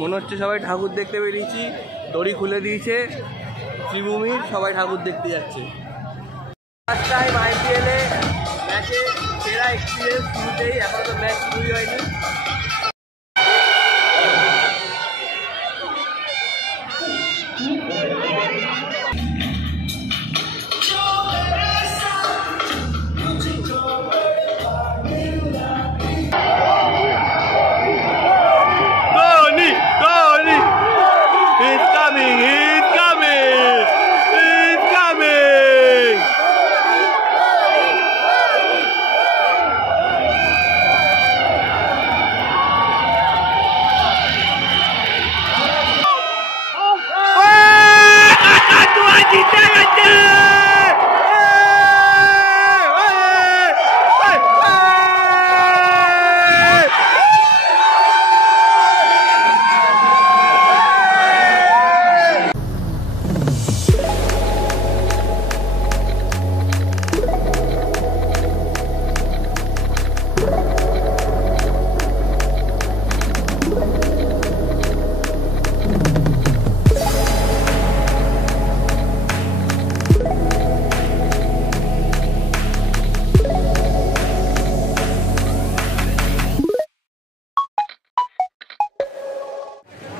মনে হচ্ছে সবাই ঠাকুর দেখতে বেরিয়েছি, দড়ি খুলে দিয়েছে শ্রীভূমির, সবাই ঠাকুর দেখতে যাচ্ছে। ফার্স্ট টাইম আইপিএলে ম্যাচে সেরা এক্সপিরিয়েন্স শুরুতেই, এখনো তো ম্যাচ শুরুই হয়নি।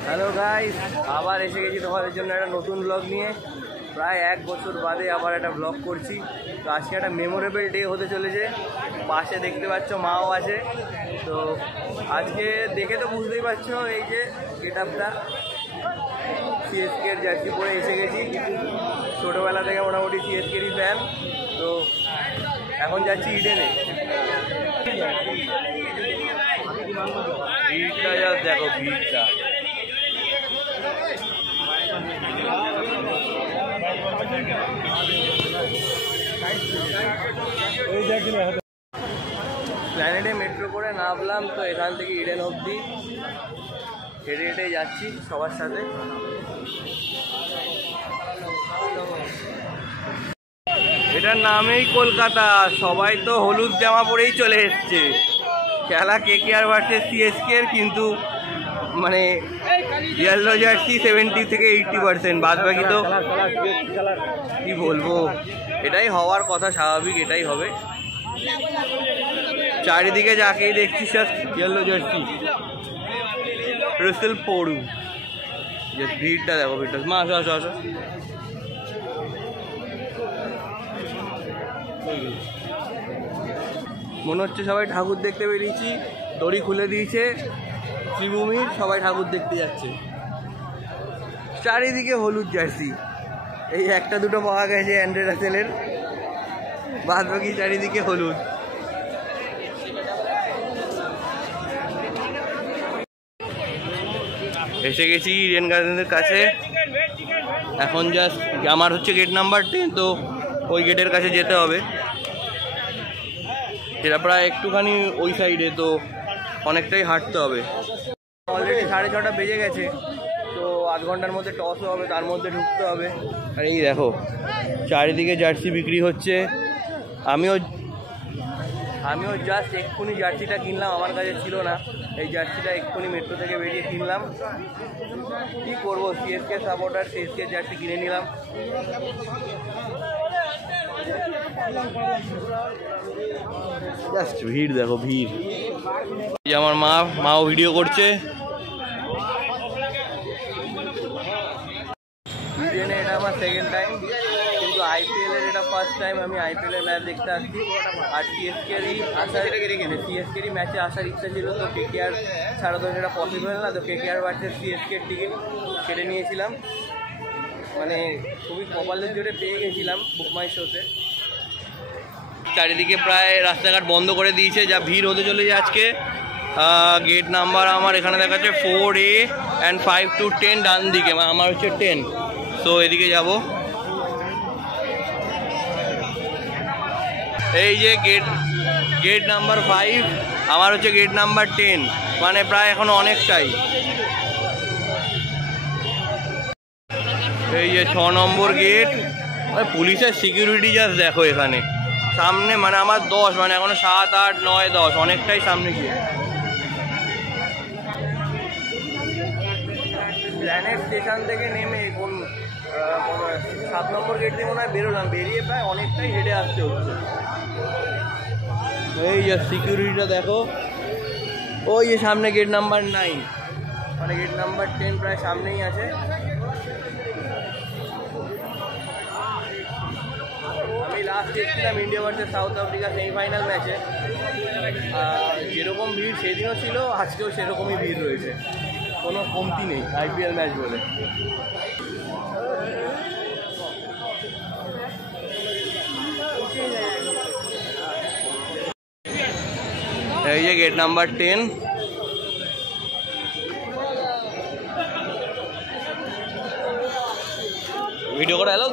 হ্যালো গাইস, আবার এসে গেছি তোমাদের জন্য একটা নতুন ব্লগ নিয়ে। প্রায় 1 বছর বাদে আবার একটা ব্লগ করছি। তো আজকে একটা মেমোরেবল ডে হতে চলেছে। পাশে দেখতে পাচ্ছ মাও আছে। তো আজকে দেখে তো বুঝতেই পারছো, এই যে গেট আপটা সিএসকের জার্সি পরে এসে গেছি। ছোটোবেলা থেকে মোটামুটি সিএসকেরই ফ্যান। তো এখন যাচ্ছি ইডেনে। ভিড়টা জাস্ট দেখো, ভিড়টা প্ল্যানেটে মেট্রো করে নামলাম। তো এখান থেকে ইডেন অবধি হেঁটে হেঁটে যাচ্ছি সবার সাথে। এটার নামেই কলকাতা, সবাই তো হলুদ জামা পরেই চলে এসছে। খেলা কেকেআর ভার্সেস সিএসকে, কিন্তু মানে ইয়েলো জার্সি 70 থেকে 80%, বাদ বাকি তো কি বলবো, এটাই হওয়ার কথা, স্বাভাবিক এটাই হবে। চারিদিকে যাকেই দেখছি সব ইয়েলো জার্সি, রাসেল পড়ু। ভিড়টা দেখো, ভিড়টা মা আসো আসো আসো। মনে হচ্ছে সবাই ঠাকুর দেখতে বেরিয়েছি, দড়ি খুলে দিয়েছে শ্রীভূমির, সবাই ঠাকুর দেখতে যাচ্ছে। চারিদিকে হলুদ জার্সি, এই একটা দুটো পাওয়া গেছে অ্যান্ড্রে রাসেলের, বাদ বাকি চারিদিকে হলুদ। এসে গেছি ইডেন গার্ডেনের কাছে। এখন জাস্ট আমার হচ্ছে গেট নাম্বার 10, তো ওই গেটের কাছে যেতে হবে। সেটা প্রায় একটুখানি ওই সাইডে, তো অনেকটাই হাঁটতে হবে। অলরেডি 6:30 বেজে গেছে, তো 8 ঘন্টার মধ্যে টসও হবে, তার মধ্যে ঢুকতে হবে। আর এই দেখো চারিদিকে জার্সি বিক্রি হচ্ছে। আমিও জাস্ট এক্ষুনি জার্সিটা কিনলাম, আমার কাছে ছিল না। এই জার্সিটা এক্ষুনি মেট্রো থেকে বেরিয়ে কিনলাম। কি করবো, সিএসকে সাপোর্টার, সিএসকে জার্সি কিনে নিলাম। জাস্ট ভিড় দেখো, ভিড়। এই আমার মাও ভিডিও করছে। ইডেনে এটা আমার সেকেন্ড টাইম, কিন্তু আইপিএলের এটা ফার্স্ট টাইম আমি আইপিএলের ম্যাচ দেখতে আসছি। আর সিএসকেরই ম্যাচে আসার ইচ্ছা ছিল, তো কেকেআর ছাড়া তো সেটা পসিবল না। তো কেকেআর ভার্সেস সিএসকের টিকিট কেটে নিয়েছিলাম, মানে খুবই কপালের জোরে পেয়ে গেছিলাম বুক মাই শোতে। চারিদিকে প্রায় রাস্তাঘাট বন্ধ করে দিয়েছে, যা ভিড় হতে চলেছে আজকে। গেট নাম্বার আমার এখানে দেখাচ্ছে 4A অ্যান্ড 5 to 10 ডান দিকে, আমার হচ্ছে 10। তো এদিকে যাব। এই যে গেট নাম্বার 5, আমার হচ্ছে গেট নাম্বার 10, মানে প্রায় এখনো অনেকটাই। এই যে 6 নম্বর গেট। পুলিশের সিকিউরিটি জাস্ট দেখো এখানে সামনে, মানে আমার 10, মানে এখনো 7, 8, 9, 10, অনেকটাই সামনে গিয়ে। ট্রেনের স্টেশন থেকে নেমে কোন 7 নম্বর গেট দিয়ে মনে হয় বেরোলাম, বেরিয়ে প্রায় অনেকটাই হেঁটে আসতে হচ্ছে। এই যে সিকিউরিটিটা দেখো, ওই যে সামনে গেট নাম্বার 9, মানে গেট নাম্বার 10 প্রায় সামনেই আছে। আমি লাস্ট দেখছিলাম India versus south Africa semifinal ম্যাচে, যেরকম ভিড় সেদিনও ছিল, আজকেও সেরকমই ভিড় রয়েছে, কোনো কমতি নেই আইপিএল ম্যাচ বলে। এই যে গেট নাম্বার 10, ভিডিও করা এলো।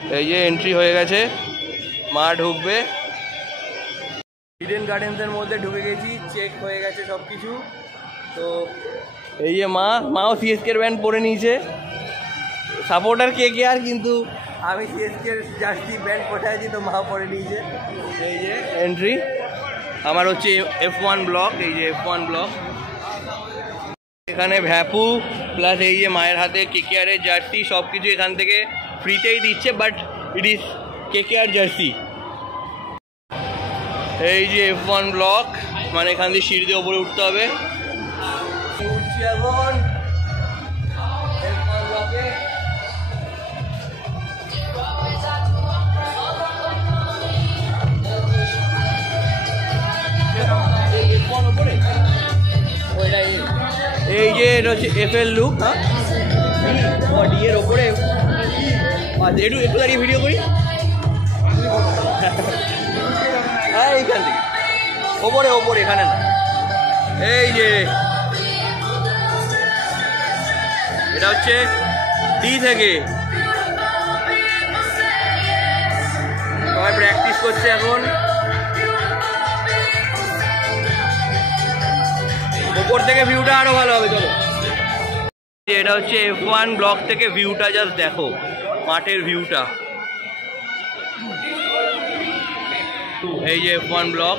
এই যে এন্ট্রি হয়ে গেছে, মা ঢুকবে। ইডেন গার্ডেন্সের মধ্যে ঢুকে গেছি, চেক হয়ে গেছে সব কিছু। তো এই যে মাও সিএসকের ব্যান্ড পরে নিয়েছে, সাপোর্টার KKR, কিন্তু আমি সিএসকের জার্সি ব্যান্ড পরে আছি, তো মাও পরে নিয়েছে। এই যে এন্ট্রি, আমার হচ্ছে F1 ব্লক, এই যে F1 ব্লক। এখানে ভ্যাপু প্লাস এই যে মায়ের হাতে KKR এর জার্সি, সব কিছু এখান থেকে ফ্রিতেই দিচ্ছে, but it is KKR jersey. এই যে F1 ব্লক, মানে এখান দিয়ে সিঁড়ি দিয়ে ওপরে উঠতে হবে। উঠছি এখন F1 ব্লকে। এই যে এটা হচ্ছে FL লুক, ডি এর ওপরে। একটু দাঁড়িয়ে ভিডিও করি, হ্যাঁ এইখান থেকে ওপরে ওপরে, এখানে না। এই যে এটা হচ্ছে ডি থেকে, সবাই প্র্যাকটিস করছে এখন। ওপর থেকে ভিউটা আরো ভালো হবে, চলো। এটা হচ্ছে F1 ব্লক থেকে ভিউটা, জাস্ট দেখো মাঠের ভিউটা। এই যে F1 ব্লক,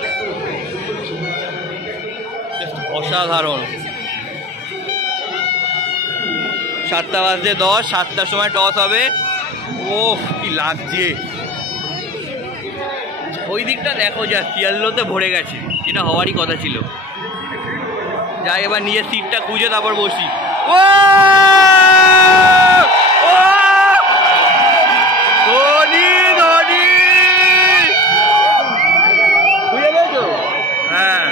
অসাধারণ। 7:10, 7টার সময় টস হবে। ওহ কি লাগছে, ওই দিকটা দেখো, যা ইয়াল্লোতে ভরে গেছে, যেটা হওয়ারই কথা ছিল। যাই এবার নিজের সিটটা খুঁজে তারপর বসি। ও ধোনি, ধোনি খুঁজে পেয়েছো? হ্যাঁ,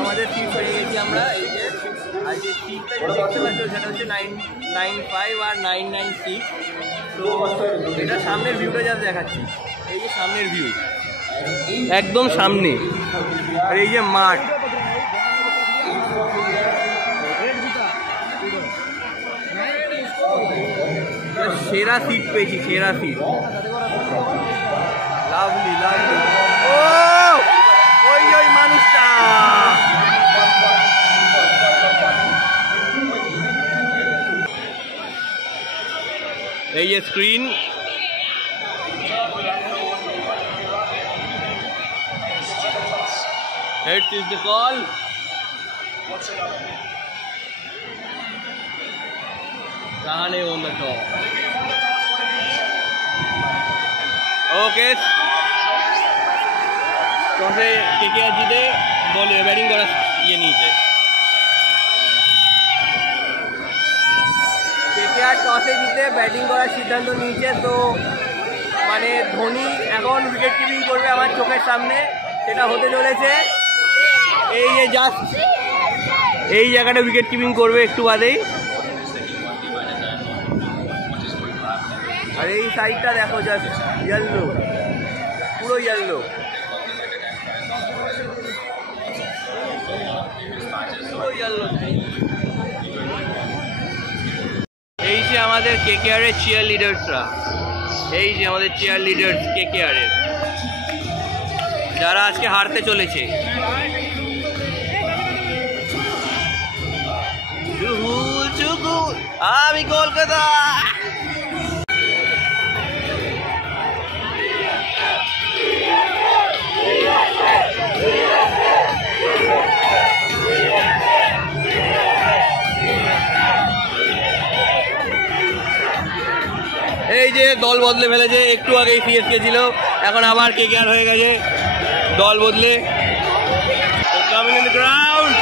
আমাদের সিট পেয়ে গেছি আমরা। এই যে আর যে সিটটা যে দেখতে পাচ্ছ সেটা হচ্ছে 995 আর 996। তো এটা সামনের ভিউটা যা দেখাচ্ছি, এই যে সামনের ভিউ একদম সামনে, আর এই যে মাঠ, সেরা সিট পেয়েছি, সেরা সিট। Lovely lovely. ও ওই ওই মানুষটা, এই যে screen, heads is the call. Rahane on the top. Okay. টসে KKR জিতে বলে ব্যাটিং করার ইয়ে নিয়েছে। KKR টসে জিতে ব্যাটিং করার সিদ্ধান্ত নিয়েছে। তো মানে ধোনি এখন উইকেট কিপিং করবে আমার চোখের সামনে, সেটা হতে চলেছে। এই যে জাস্ট এই জায়গাটা উইকেট কিপিং করবে একটু বাদেই। আর এই সাইডটা দেখো, জাস্ট ইয়েলো, পুরো ইয়েলো। এই যে আমাদের KKR এর চেয়ার লিডার্সরা, এই যে আমাদের চেয়ার লিডার্স KKR এর, যারা আজকে হারতে চলেছে। আমি কলকাতা। দল বদলে ফেলেছে। একটু আগেই সিএসকে ছিল, এখন আবার কেকেআর হয়ে গেছে দল বদলে। Coming in the ground.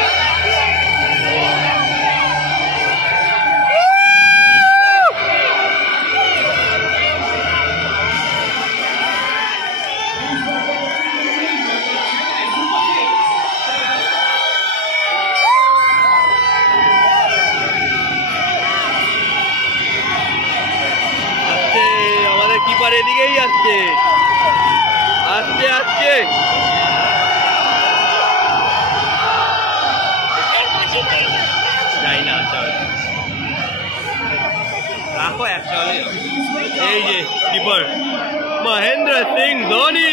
আমাদের কিপার এদিকেই আসছে, আসছে আসছে। যাই না, রাখো একটা হলে। এই যে কিপার মহেন্দ্র সিং ধোনি,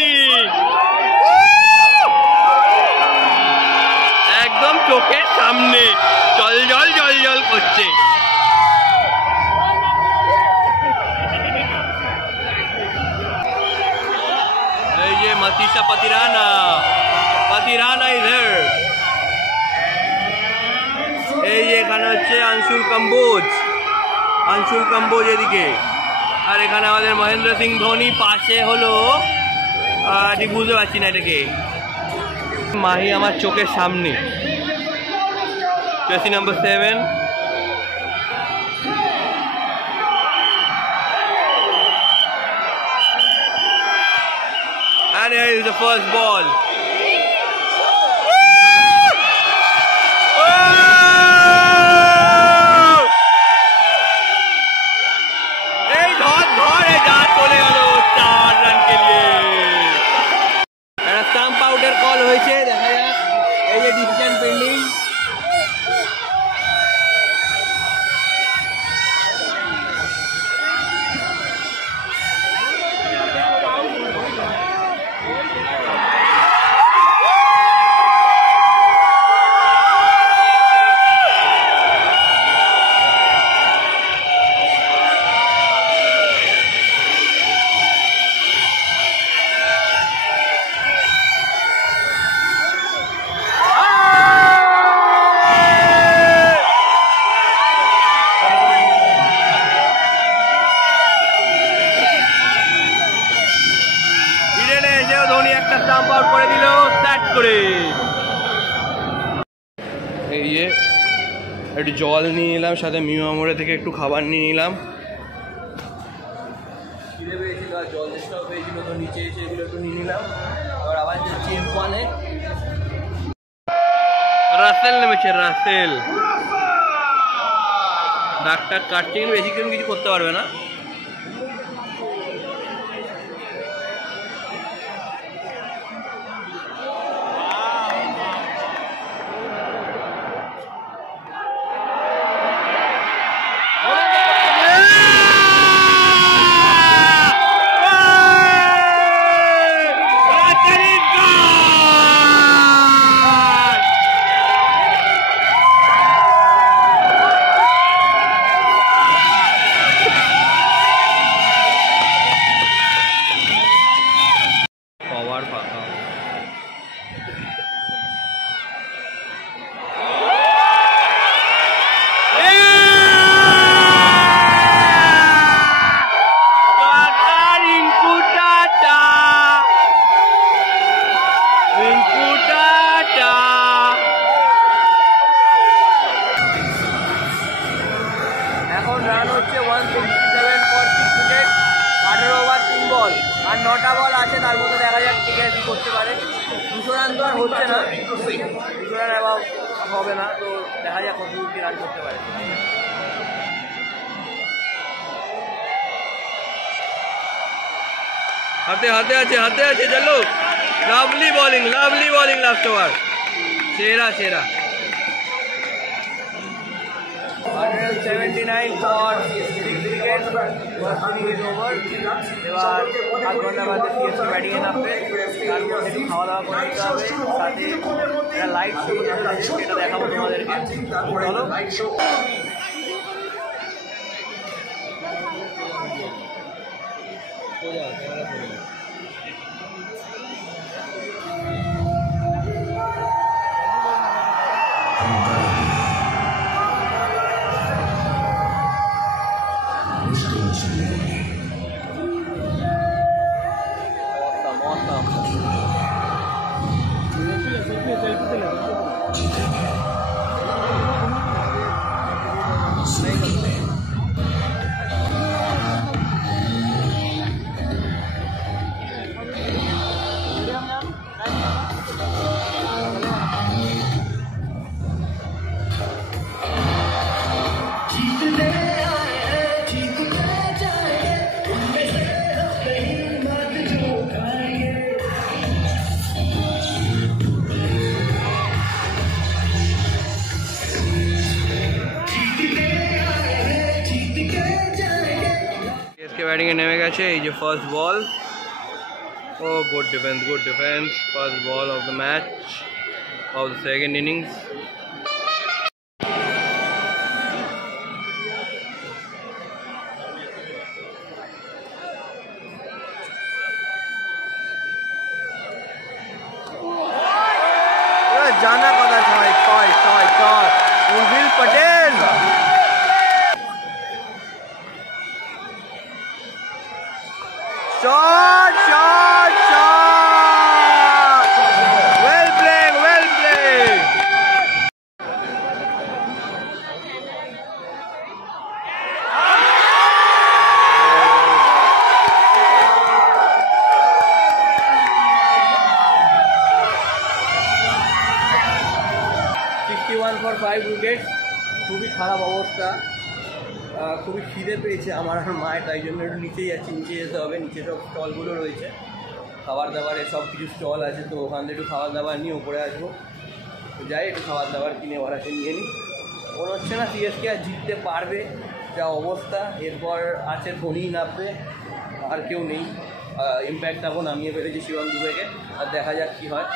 একদম চোখের সামনে জল জল জল জল করছে। এই যে মাতিসা পাতিরানা, পাতিরানা ইধার। এই যে এখানে হচ্ছে আংশুল কম্বোজ, আংশুল কম্বোজ এদিকে, আর এখানে আমাদের মহেন্দ্র সিং ধোনি। পাশে হলো ঠিক বুঝতে পারছি না এটাকে। মাহি আমার চোখের সামনে, jersey number 7। And here is the first ball. Stump আউটের কল হয়েছে, দেখা যাক। এই যে ডিসিশন পেন্ডিং। ধোনি একটা স্টাম্প আউট করে দিল স্টার্ট করে। এই যে একটু জল নিয়ে নিলাম, সাথে মিয়া মোড়ে থেকে একটু খাবার নিয়ে নিলাম। খিদে পেয়েছিল আর জল চেষ্টাও পেয়েছিল, তো নিচে এসে এগুলো একটু নিয়ে নিলাম। আবার আবার যাচ্ছি এমপানে। রাসেল নেমেছে, রাসেল। ডাক্তার কাটছে, কিন্তু বেশিক্ষণ কিছু করতে পারবে না। এখন রান হচ্ছে 167 ফর 6 উইকেট, 18 ওভার 3 বল, আর 9টা বল আছে। তার মধ্যে দেখা যাক কে কি করতে পারে। 200 রান তো আর হচ্ছে না, 200 রান অ্যাবাউট হবে না, তো দেখা যাক কত কি রান করতে পারে। হাতে হাতে আছে, হাতে আছে, চলো। Lovely bowling, lovely bowling last over, সেরা সেরা। 179 ফর 6 উইকেট, ইজ ওভার। এবার 8 ঘন্টা বাদে সিএসকে ব্যাটিংয়ে নামবে, তার মধ্যে একটু খাওয়া দাওয়া করে নিতে হবে, সাথে একটা লাইট শো সেটা দেখাবো তোমাদেরকে। ব্যাটিং এ নেমে গেছে। এই যে ফার্স্ট বল, ও good defence, first ball of the match of the second innings. জানা কথা, ছয় ছয় ছয় ছয়, উর্বিল Patel. Shot, shot, shot! Well played, well played. For 5 wickets, খুবই খারাপ অবস্থা, খুবই খিদে পেয়েছে আমার আর মায়ের, তাই জন্য একটু নিচেই যাচ্ছি, নিচে যেতে হবে। নিচে সব স্টলগুলো রয়েছে, খাবার দাবারের সব কিছু স্টল আছে, তো ওখান থেকে একটু খাবার দাবার নিয়ে উপরে আসবো। তো যাই একটু খাবার দাবার কিনে ওর আছে নিয়ে নিই। মনে হচ্ছে না সিএসকে আর জিততে পারবে, যা অবস্থা। এরপর আছে ধোনি নামবে, আর কেউ নেই। ইম্প্যাক্ট এখন নামিয়ে ফেলেছি শিবম দুবেকে, আর দেখা যাক কী হয়।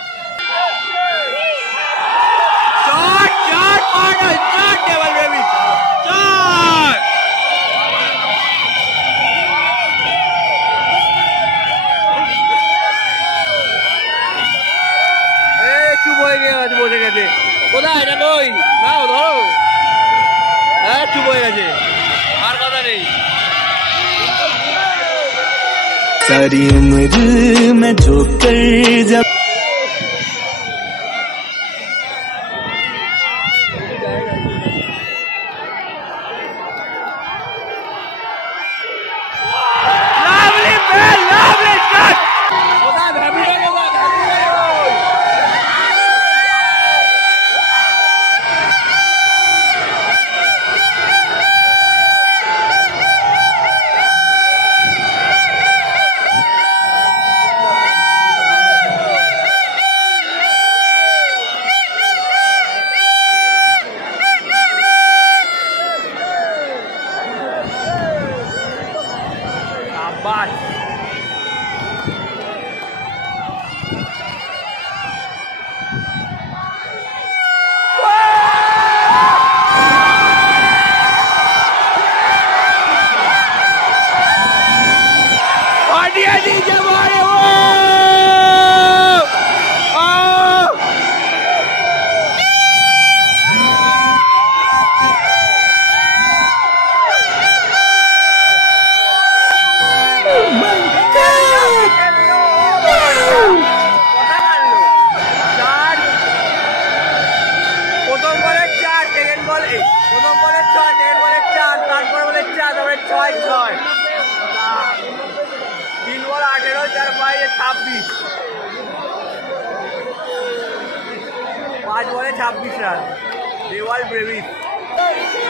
Shot, shot, partner, shot, Devil baby, shot! চুপ হয়ে গেছে, বসে গেছে। কোথায় এটা কই? নাও ধরো। হ্যাঁ চুপ হয়ে গেছে, আর কথা নেই। सारी उम्र मैं जो कर जब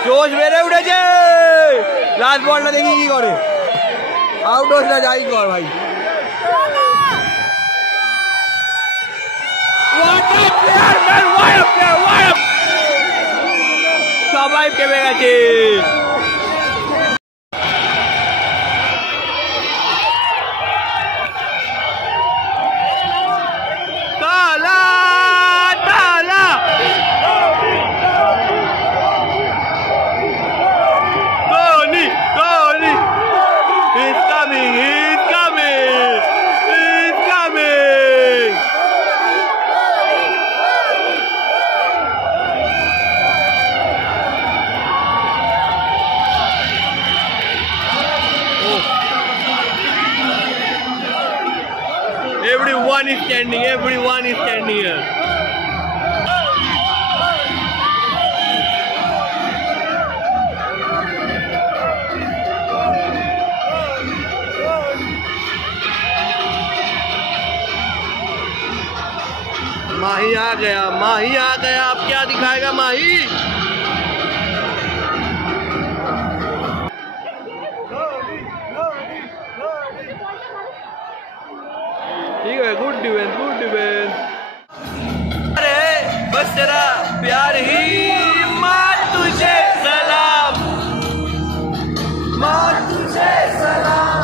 জোশ বেড়ে উঠেছে। লাস্ট বলটা দেখি কি করে, আউট হোস না যাই কর ভাই। সবাই কেঁপে গেছে। Everyone is standing here. माही आ गया, माही आ गया। अब क्या दिखाएगा माही? ठीक है, गुड डिफेंस, गुड डिफेंस। अरे बस तेरा प्यार ही माँ तुझे सलाम, माँ तुझे सलाम।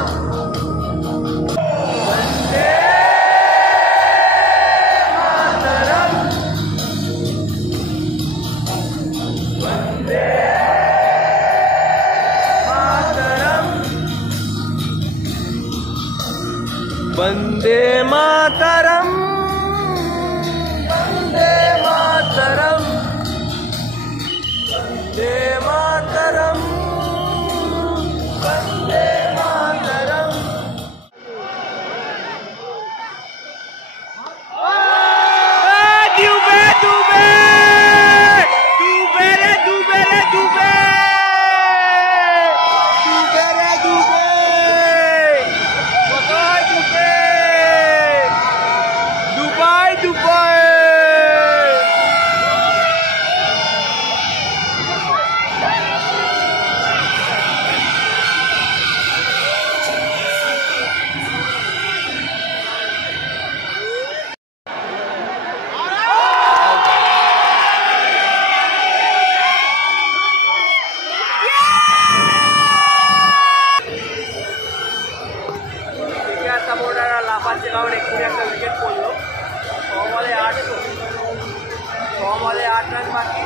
রান বাকি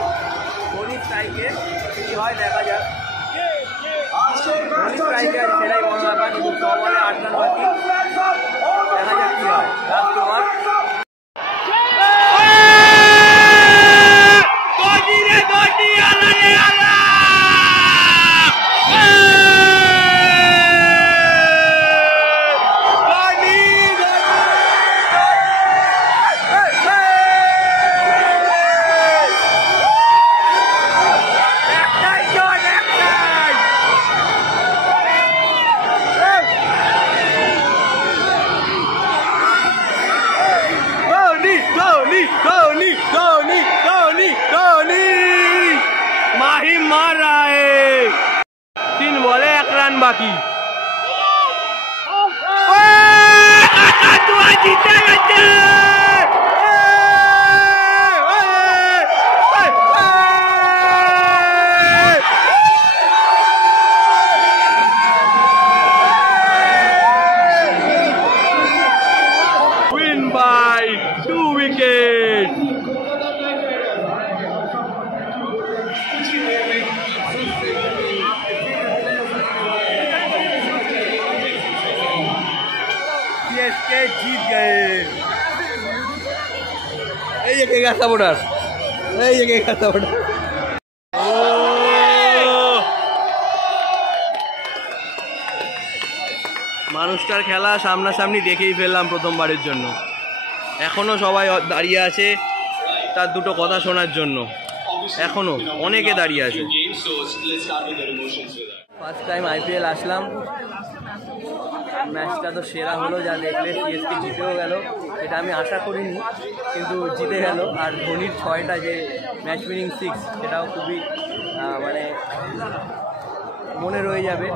ধোনি স্ট্রাইকে, কি হয় দেখা যাক। ধোনি স্ট্রাইকে আছে সেটাই বড় ব্যাপার, কিন্তু 6 বলে 8 রান বাকি, দেখা যাক কি হয়। লাস্ট ওভার माहिम मार रहा है। 3 बॉले 1 रन बाकी। जीते गए। Win by 2 wickets. सीएसके जीत गए। ये क्या सपोर्टर, ये क्या सपोर्टर। মানুষটার খেলা সামনাসামনি দেখেই ফেললাম প্রথমবারের জন্য। এখনো সবাই দাঁড়িয়ে আছে তার দুটো কথা শোনার জন্য, এখনো অনেকে দাঁড়িয়ে আছে। ফার্স্ট টাইম আইপিএল আসলাম, ম্যাচটা তো সেরা হলো যা দেখলে। সিএসকে জিতেও গেল, এটা আমি আশা করিনি কিন্তু জিতে গেল। আর ধোনির 6টা যে ম্যাচ উইনিং 6 সেটাও খুবই মানে মনে রয়ে যাবে।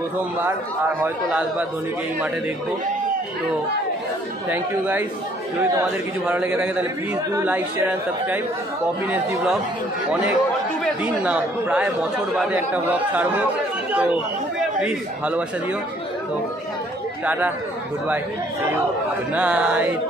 প্রথমবার আর হয়তো লাস্টবার ধোনিকে এই মাঠে দেখবো। তো থ্যাংক ইউ গাইস। যদি তোমাদের কিছু ভালো লেগে থাকে তাহলে please do like, share and subscribe. Poppin SD blog, অনেক দিন না প্রায় বছর বাদে একটা ব্লগ ছাড়বো, তো প্লিজ ভালোবাসা দিও। তো টাটা, goodbye, see you, good night.